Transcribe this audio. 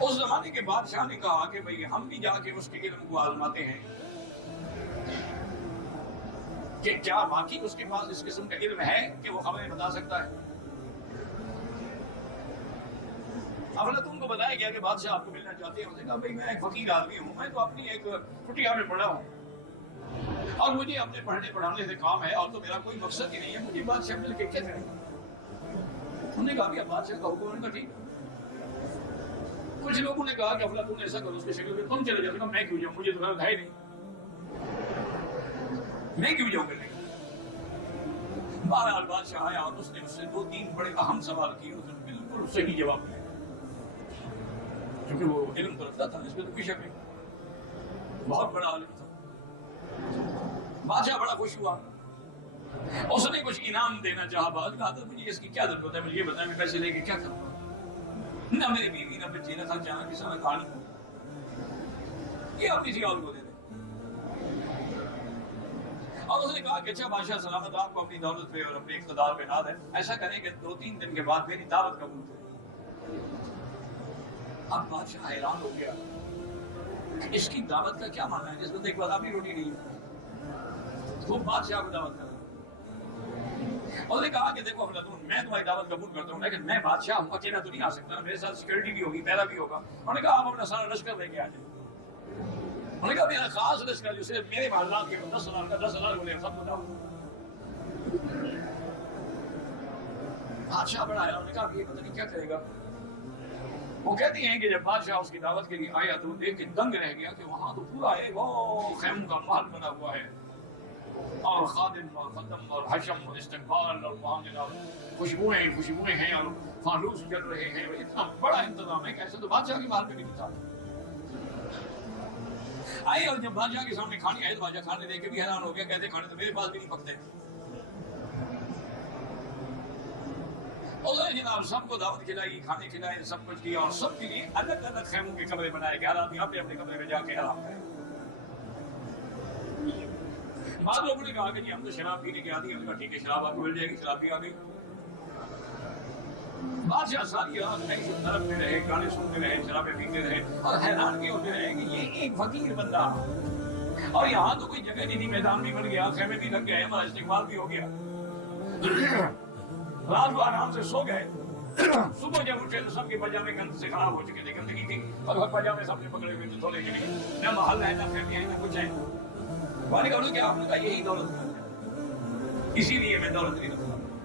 اس زمانے کے بادشاہ نے کہا کہ بھئی ہم بھی جا کے اس کے علم کو آزماتے ہیں کہ کیا واقعی اس کے پاس اس قسم کا علم ہے کہ وہ خبریں بتا سکتا ہے۔ افلاطون کو بتایا گیا کہ بادشاہ آپ کو ملنا چاہتے ہیں۔ اس نے کہا بھئی میں ایک فقیر آدمی ہوں، میں تو اپنی ایک کٹیا میں پڑھا ہوں اور مجھے اپنے پڑھنے پڑھانے سے کام ہے اور تو میرا کوئی مقصد ہی نہیں ہے، مجھے بادشاہ مل کے کیا کریں۔ انہوں نے کہا کہ بادشاہ کا حکم ہے، ٹھیک۔ کچھ لوگوں نے کہا کہ افلاطون ایسا کرو اس کے شکل میں تم چلے جاؤ۔ میں کیوں جاؤں، مجھے تو غلط ہے نہیں، میں کیوں جاؤں کرنے۔ بہرحال بادشاہ آیا اور اس نے اس سے 2-3 بڑے اہم سوال کیے، اس نے بالکل صحیح جواب دیا کیونکہ وہ علم تو رکھتا تھا، اس میں تو کوئی شک نہیں، بہت بڑا عالم تھا۔ بادشاہ بڑا خوش ہوا، اس نے کچھ انعام دینا چاہا۔ بعد کہا مجھے اس کی کیا ضرورت ہے، مجھے یہ بتائیں میں پیسے لے کے کیا کروں، نہ میری بیوی نہ بچے نہ خرچانا کسی میں کھانی، یہ آپ کسی اور کو دے دیں۔ اور اس نے کہا کہ اچھا بادشاہ سلامت، آپ کو اپنی دولت پہ اور اپنے اقتدار پہ ناز ہے، ایسا کریں کہ 2-3 دن کے بعد میری دعوت قبول کریں۔ اب بادشاہ حیران ہو گیا کہ اس کی دعوت کا کیا معنی ہے، جس بندے کے پاس اپنی روٹی نہیں ہے وہ بادشاہ کو دعوت کر رہا ہے۔ اور نے کہا کہ دیکھو افلاطون، میں تمہاری دعوت قبول کرتا ہوں لیکن میں بادشاہ ہوں، اکیلا تو نہیں آ سکتا، میرے ساتھ سیکورٹی بھی ہوگی، پہرا بھی ہوگا۔ انہوں نے کہا آپ اپنا سارا لشکر لے کے آ جائیں۔ انہوں نے کہا میرا خاص لشکر جو صرف میرے محلات کے 10,000 کا 10,000 بولے سب کو دعوت۔ بادشاہ بڑا آیا، انہوں نے کہا کہ یہ پتہ نہیں کیا کرے گا۔ وہ کہتی ہیں کہ جب بادشاہ اس کی دعوت کے لیے آیا تو دیکھ کے دنگ رہ گیا کہ وہاں تو پورا ایک وہ خیموں کا محل بنا ہوا ہے اور خادم اور خدم اور حشم اور استقبال اور وہاں جناب خوشبوئیں ہیں اور فانوس جل رہے ہیں، اتنا بڑا انتظام ہے کہ ایسے تو بادشاہ کے محل میں بھی نہیں تھا۔ آئے اور جب بادشاہ کے سامنے کھانے آئے تو بادشاہ کھانے دے کے بھی حیران ہو گیا، کہتے کھانے تو میرے پاس بھی نہیں پکتے۔ اور جناب سب کو دعوت کھلائی، کھانے کھلائے، سب کچھ کیا اور سب کے لیے الگ الگ خیموں کے کمرے بنائے کہ ہر آدمی اپنے اپنے کمرے میں جا کے آرام کرے۔ بعض لوگوں نے کہا کہ جی ہم تو شراب پینے کے عادی ہیں، ہم نے کہا ٹھیک ہے شراب آپ کو مل جائے گی، شراب بھی آ گئی۔ بادشاہ ساری رات نہیں طرفتے رہے، گانے سنتے رہے، شرابیں پیتے رہے اور حیران کے ہوتے رہے کہ یہ ایک فقیر بندہ اور یہاں تو کوئی جگہ نہیں تھی، میدان بھی بن گیا، خیمے بھی لگ گئے، ہمارا استقبال بھی ہو گیا۔ رات کو آرام سے سو گئے، صبح جب اٹھے تو سب کے پاجامے گند سے خراب ہو چکے تھے، گندگی تھی اور پاجامے سب نے پکڑے ہوئے تھے دھونے کے لیے، نہ محل ہے نہ خیمے ہیں نہ کچھ ہے۔ نے کہا کیا آپ نے کہا یہی دولت ہے، اسی لیے میں دولت نہیں